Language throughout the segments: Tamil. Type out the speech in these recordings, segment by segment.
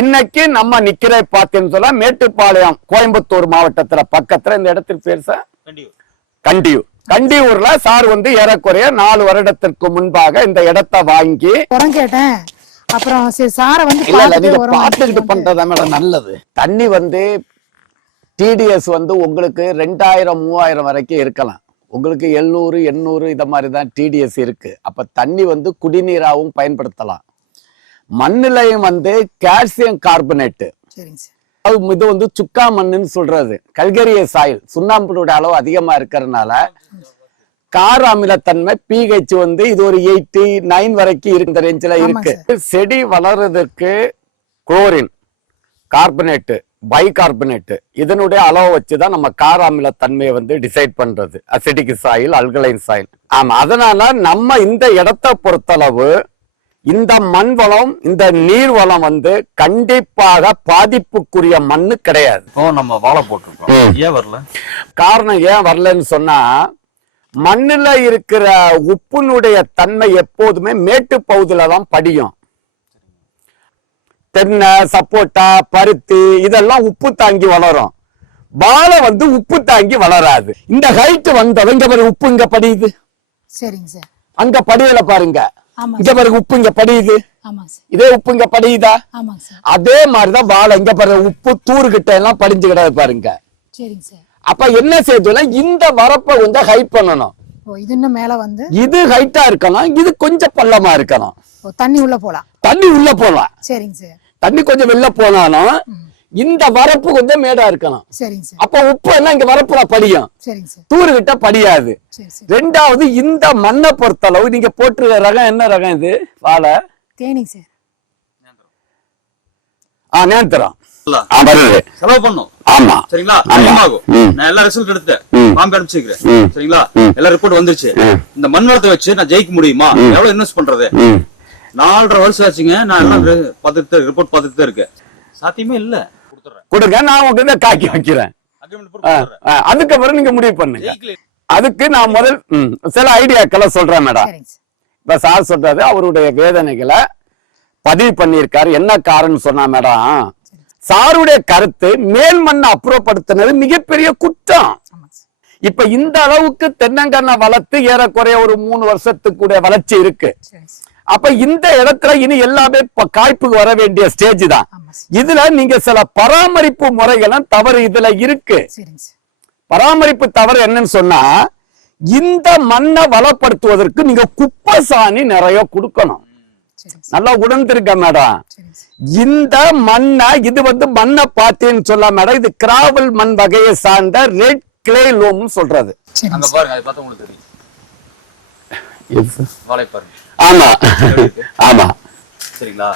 இன்னைக்கு நம்ம நிக்கிற பார்த்தேன்னு சொல்ல மேட்டுப்பாளையம் கோயம்புத்தூர் மாவட்டத்துல பக்கத்துல இந்த இடத்துக்கு பேர் சார் கண்டியூர். கண்டியூர்ல சார் வந்து ஏறக்குறைய நாலு வருடத்திற்கு முன்பாக இந்த இடத்தை வாங்கி கேட்டேன். அப்புறம் சரி சாரை வந்து. பண்றதா மேடம் நல்லது. தண்ணி வந்து டிடிஎஸ் வந்து உங்களுக்கு ரெண்டாயிரம் மூவாயிரம் வரைக்கும் இருக்கலாம். உங்களுக்கு எழுநூறு எண்ணூறு இந்த மாதிரி தான் டிடிஎஸ் இருக்கு. அப்ப தண்ணி வந்து குடிநீராகவும் பயன்படுத்தலாம். மண்ணிலையும் வந்து கால்சியம் கார்பனேட்டு. அது இது வந்து சுக்கா மண்ணுன்னு சொல்றது. கல்கரிய சாயில் சுண்ணாம்புடைய அளவு அதிகமா இருக்கிறதுனால கார அமிலத்தன்மை பிஹெச் வந்து இது ஒரு எயிட்டி நைன் வரைக்கும் இருக்கு இந்த ரேஞ்சில் இருக்கு. செடி வளர்றதுக்கு குளோரின் கார்பனேட்டு பைகார்பனேட்டு இதனுடைய அளவை வச்சு தான் நம்ம கார அமிலத்தன்மையை வந்து டிசைட் பண்றது. அசிட்டிக் சாயில் அல்கலைன் சாயில் ஆமா அதனால நம்ம இந்த இடத்தை பொறுத்தளவு இந்த மண் வளம் இந்த நீர் வளம் வந்து கண்டிப்பாக பாதிப்புக்குரிய மண்ணு கிடையாது. நம்ம வாழை போட்டிருக்கோம். ஏன் வரல? காரணம் ஏன் வரலன்னு சொன்னா மண்ணுல இருக்கிற உப்புனுடைய தன்மை எப்போதுமே மேட்டு பகுதியில தான் படியும். தென்னை சப்போட்டா பருத்தி இதெல்லாம் உப்பு தாங்கி வளரும். வாழை வந்து உப்பு தாங்கி வளராது. இந்த ஹைட் வந்தவங்க உப்பு இங்க படியுது. சரிங்க சார். அங்க படியல பாருங்க. இங்க பாருங்க உப்பு இங்க படியுது. இதே உப்பு இங்க படியுதா? அதே மாதிரிதான் வாழை இங்க பாருங்க உப்பு தூறுகிட்ட எல்லாம் படிஞ்சு கிடாது பாருங்க. அப்ப என்ன செய்யணும்னா இந்த வரப்பை வந்து ஹைட் பண்ணணும். இது இன்னும் மேல வந்து? இது ஹைட்டா இருக்கணும் இது கொஞ்சம் பள்ளமா இருக்கணும். ஓ தண்ணி உள்ள போலாம். தண்ணி உள்ள சார். தண்ணி கொஞ்சம் வெளில போனாலும் இந்த வரப்பு கொஞ்சம் மேடா சார். அப்ப உப்பு எல்லாம் இங்க வரப்புல படியும். தூருகிட்ட படியாது. சரி சரி. ரெண்டாவது இந்த மண்ணை பொறுத்தளவு நீங்க போட்டிருக்க ரகம் என்ன ரகம் இது? வாழை. தேனிங்க சார். ஆ நேந்திரம். செலவு பண்ணும். ஆமா. சரிங்களா. டைம் ஆகும். நான் எல்லா ரிசல்ட் எடுத்தேன். பாம்பே அனுப்பிச்சிருக்கேன் ம். சரிங்களா. எல்லா ரிப்போர்ட் வந்துருச்சு. இந்த மண் வளத்தை வச்சு நான் ஜெயிக்க முடியுமா? எவ்வளவு இன்வெஸ்ட் பண்றது. நாலரை வருஷம் ஆச்சுங்க. நான் எல்லாம் பார்த்துட்டு ரிப்போர்ட் பார்த்துட்டு தான் இருக்கேன். சாத்தியமே இல்ல. கொடுங்க நான் உங்களுக்கு காக்கி வைக்கிறேன் அதுக்கப்புறம் நீங்க முடிவு பண்ணுங்க. அதுக்கு நான் முதல் சில ஐடியாக்களை சொல்றேன் மேடம் இப்ப சார் சொல்றது அவருடைய வேதனைகளை பதிவு பண்ணியிருக்காரு. என்ன காரணம் சொன்னா மேடம் சாருடைய கருத்து மேல் மண்ணை அப்புறப்படுத்தினது மிகப்பெரிய குற்றம். இப்ப இந்த அளவுக்கு தென்னங்கண்ணை வளர்த்து ஏறக்குறைய ஒரு மூணு வருஷத்துக்குடைய வளர்ச்சி இருக்கு. அப்ப இந்த இடத்துல இனி எல்லாமே காய்ப்புக்கு வர வேண்டிய ஸ்டேஜ் தான். இதுல நீங்க சில பராமரிப்பு முறைகளும் தவறு இதுல இருக்கு. பராமரிப்பு தவறு என்னன்னு சொன்னா இந்த மண்ணை வளப்படுத்துவதற்கு நீங்க குப்பை சாணி நிறைய கொடுக்கணும். நல்லா உணர்ந்திருக்க மேடம் இந்த மண்ணை இது வந்து மண்ணை பார்த்தேன்னு சொல்ல மேடம் இது கிராவல் மண் வகையை சார்ந்த ரெட் கிளே லோம் சொல்றது. ஆமா. ஆமா. சரிங்களா?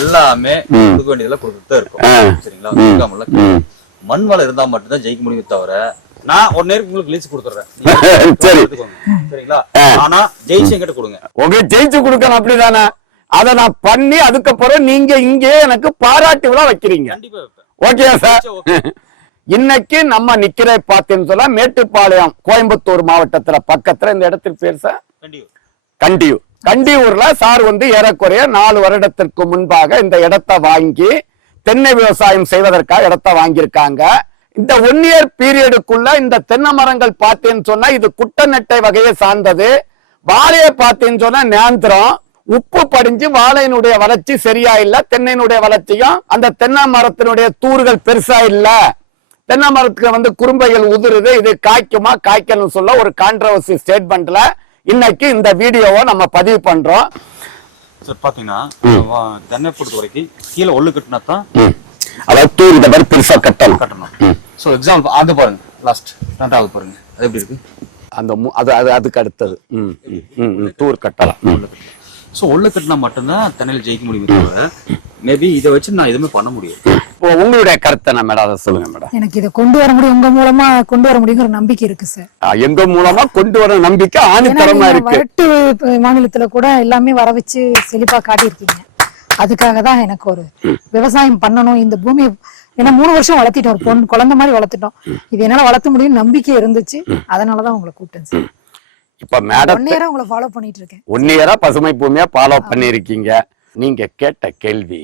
எல்லாமே. கொடுக்க வேண்டியதெல்லாம் கொடுத்துட்டு ஆ. இருக்கும் சரிங்களா. கொடுக்காமல. மண் வளம் இருந்தா மட்டும்தான் ஜெயிக்க முடியுமே தவிர நான் ஒரு நேரம் உங்களுக்கு லீஸ் கொடுத்துறேன். சரி. சரிங்களா. ஆனா ஜெயிச்சு என்கிட்ட கொடுங்க. உங்களுக்கு ஜெயிச்சு கொடுக்கணும் அப்படிதானே? அதை நான் பண்ணி அதுக்கப்புறம் நீங்க இங்கே எனக்கு பாராட்டு விழா வைக்கிறீங்க. Okay sir. இன்னைக்கு நம்ம நிக்கிற பார்த்தேன்னு சொல்ல மேட்டுப்பாளையம் கோயம்புத்தூர் மாவட்டத்துல பக்கத்துல இந்த இடத்துக்கு பேர் சார் கண்டிப்பா கண்டியூர். கண்டியூர்ல சார் வந்து ஏறக்குறைய நாலு வருடத்திற்கு முன்பாக இந்த இடத்தை வாங்கி தென்னை விவசாயம் செய்வதற்காக இடத்தை வாங்கியிருக்காங்க. இந்த ஒன் இயர் பீரியடுக்குள்ள இந்த தென்னை மரங்கள் பார்த்தேன்னு சொன்னா இது குட்டநெட்டை வகையை சார்ந்தது. வாழையை பார்த்தேன்னு சொன்னா நேந்திரம். உப்பு படிஞ்சு வாழையினுடைய வளர்ச்சி சரியா இல்ல தென்னையினுடைய வளர்ச்சியும் அந்த தென்னை மரத்தினுடைய தூறுகள் பெருசா இல்ல. தென்னை மரத்துக்கு வந்து குறும்பைகள் உதிருது இது காய்க்குமா காய்க்கணும்னு சொல்ல ஒரு கான்ட்ரவர்சி ஸ்டேட்மெண்ட்ல இன்னைக்கு இந்த வீடியோவை நம்ம பதிவு பண்றோம். சார் பாத்தீங்கன்னா தென்னை பொறுத்த வரைக்கும் கீழே ஒள்ளு கட்டினா தான் அதாவது தூர் இந்த மாதிரி பெருசா கட்டணும். கட்டணும். சோ எக்ஸாம்பிள் அது பாருங்க லாஸ்ட் ரெண்டாவது பாருங்க. அது எப்படி இருக்கு? அந்த அது அது அதுக்கு அடுத்தது. தூர் கட்டலாம். சோ ஒள்ளு கட்டினா மட்டும்தான் தென்னையில ஜெயிக்க முடியுமே மேபி இதை வச்சு நான் எதுவுமே பண்ண முடியும் உங்களுடைய கருத்தை மேடம் அதை சொல்லுங்க மேடம். எனக்கு இதை கொண்டு வர முடியும். உங்க மூலமா கொண்டு வர முடியுங்கிற நம்பிக்கை இருக்கு சார் எங்க மூலமா கொண்டு வர நம்பிக்கை ஆணித்தரமா இருக்கு. மாநிலத்துல கூட எல்லாமே வர வச்சு செழிப்பா காட்டியிருக்கீங்க. அதுக்காக தான் எனக்கு ஒரு விவசாயம் பண்ணணும். இந்த பூமியை ஏன்னா மூணு வருஷம் வளர்த்திட்டோம். ஒரு பொண்ணு குழந்தை மாதிரி வளர்த்துட்டோம். இது என்னால வளர்த்த முடியும் நம்பிக்கை இருந்துச்சு. அதனாலதான் உங்களை கூப்பிட்டேன் சார் இப்ப மேடம் ஒன் இயரா உங்களை ஃபாலோ பண்ணிட்டு இருக்கேன். ஒன் இயரா பசுமை பூமியா ஃபாலோ பண்ணியிருக்கீங்க. நீங்க கேட்ட கேள்வி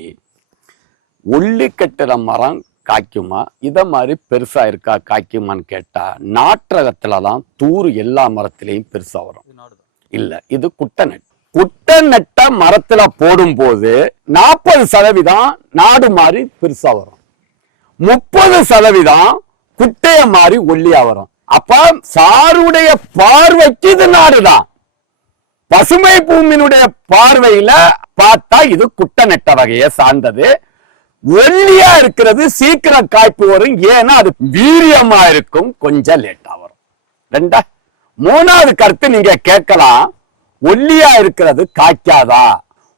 ஒல்லி கட்டுற மரம் காய்க்குமா? இத மாதிரி பெருசா இருக்கா காய்க்குமான்னு கேட்டா நாற்றகத்துல தான் தூர் எல்லா மரத்திலையும் பெருசா வரும். இல்ல இது குட்டை நெட் குட்டை நெட்ட மரத்துல போடும்போது நாற்பது சதவீதம் நாடு மாதிரி பெருசா வரும். முப்பது சதவீதம் குட்டைய மாதிரி ஒல்லியா வரும். அப்ப சாருடைய பார்வைக்கு இது நாடுதான். பசுமை பூமியினுடைய பார்வையில பார்த்தா இது குட்டை நெட்ட வகையை சார்ந்தது. ஒல்லியா இருக்கிறது சீக்கிரம் காய்ப்பு வரும். ஏன்னா அது வீரியமா இருக்கும் கொஞ்சம் லேட்டா வரும். ரெண்டா மூணாவது கருத்து நீங்க கேட்கலாம். ஒல்லியா இருக்கிறது காய்க்காதா?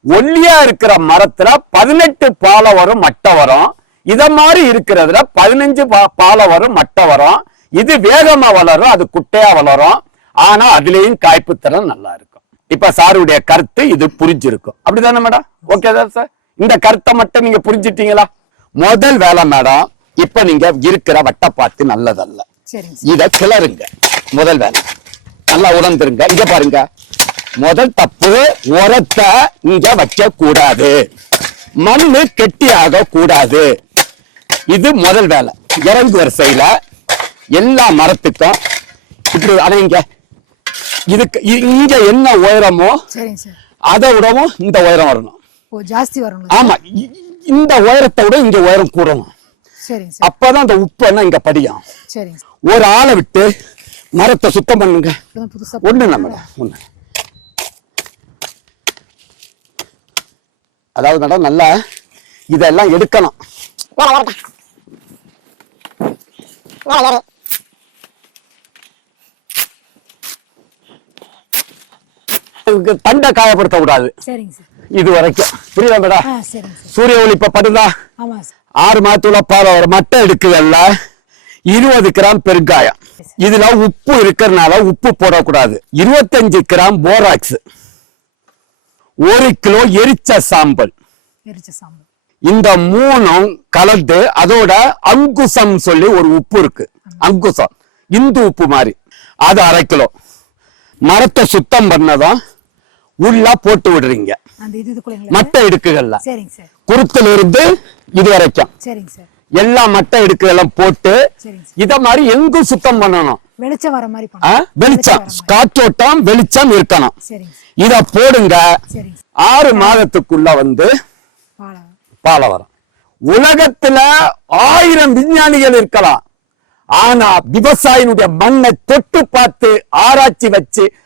ஒல்லியா இருக்கிற மரத்துல பதினெட்டு பாலை வரும் மட்டை வரும். இத மாதிரி இருக்கிறதுல பதினஞ்சு பா- பாலை வரும் மட்டை வரும். இது வேகமா வளரும் அது குட்டையா வளரும். ஆனா அதுலயும் காய்ப்பு திறன் நல்லா இருக்கும். இப்ப சாருடைய கருத்து இது புரிஞ்சிருக்கும். அப்படிதானே மேடம்? Okay sir? இந்த கருத்தை மட்டும் நீங்க புரிஞ்சிட்டீங்களா? முதல் வேலை மேடம் இப்ப நீங்க இருக்கிற வட்ட பார்த்து நல்லதல்ல இத கிளறுங்க. முதல் வேலை. நல்லா உணர்ந்துருங்க. இங்க பாருங்க. முதல் தப்பு உரத்தை இங்க வைக்க கூடாது மண்ணு கெட்டியாக கூடாது இது முதல் வேலை. இறங்கு வரிசையில எல்லா மரத்துக்கும் இப்படி அடைங்க இதுக்கு இங்க என்ன உயரமோ அதை விடவும் இந்த உயரம் வரணும். ஜாஸ்தி வரணும் ஆமா இ- இந்த உயரத்தை விட இங்க உயரம் கூடணும். அப்பதான் அந்த உப்பு எல்லாம் இங்க படியும். ஒரு ஆளை விட்டு மரத்தை சுத்தம் பண்ணுங்க. ஒண்ணு நம்ம ஒண்ணு. அதாவது மேடம் நல்லா இதெல்லாம் எடுக்கணும். இதுக்கு தண்டை காயப்படுத்த கூடாது சரிங்க சார். இது வரைக்கும் புரியுதா மேடம் சூரிய ஒளி இப்ப படுதா? ஆறு மாதத்துல ஒரு மட்டை எடுக்குதல்ல? இருபது கிராம் பெருங்காயம். இதுல உப்பு இருக்கிறதுனால உப்பு போடக்கூடாது. இருபத்தஞ்சு கிராம் போராக்ஸ் ஒரு கிலோ எரிச்ச சாம்பல். எரிச்ச சாம்பல். இந்த மூணும் கலந்து அதோட அங்குசம் சொல்லி ஒரு உப்பு இருக்கு. அங்குசம். இந்து உப்பு மாதிரி. அது அரை கிலோ. மரத்தை சுத்தம் பண்ணதும் உள்ள போட்டு விடுறீங்க. மட்டை இடுக்குகள்ல. குருத்துல இருந்து இது வரைக்கும். எல்லா மட்டை இடுக்குகளும் போட்டு இத மாதிரி எங்கும் சுத்தம் பண்ணணும். வெளிச்சம் வர மாதிரி. காற்றோட்டம் வெளிச்சம் இருக்கணும். இத போடுங்க. ஆறு மாதத்துக்குள்ள வந்து பாலை வரும். உலகத்துல ஆயிரம் விஞ்ஞானிகள் இருக்கலாம். ஆனா விவசாயினுடைய மண்ணை தொட்டு பார்த்து ஆராய்ச்சி வச்சு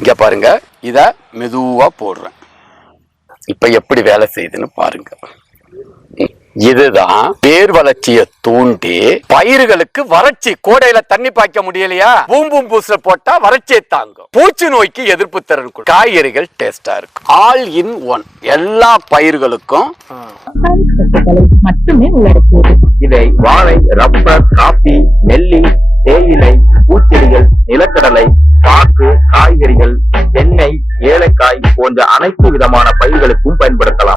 இங்க பாருங்க இத மெதுவா போடுறேன். இப்ப எப்படி வேலை செய்யுதுன்னு பாருங்க. இதுதான் வேர் வளர்ச்சியை தூண்டி பயிர்களுக்கு வறட்சி கோடையில தண்ணி பாய்க்க முடியலையா? பூம்பும் பூச போட்டா வறட்சியை தாங்கும். பூச்சி நோய்க்கு எதிர்ப்பு திறன். காய்கறிகள் டேஸ்டா இருக்கும். ஆல் இன் ஒன் எல்லா பயிர்களுக்கும் மட்டுமே இதை வாழை ரப்பர் காபி நெல்லி தேயிலை பூச்செடிகள் நிலக்கடலை பாக்கு காய்கறிகள் எண்ணெய் ஏலக்காய் போன்ற அனைத்து விதமான பயிர்களுக்கும் பயன்படுத்தலாம்.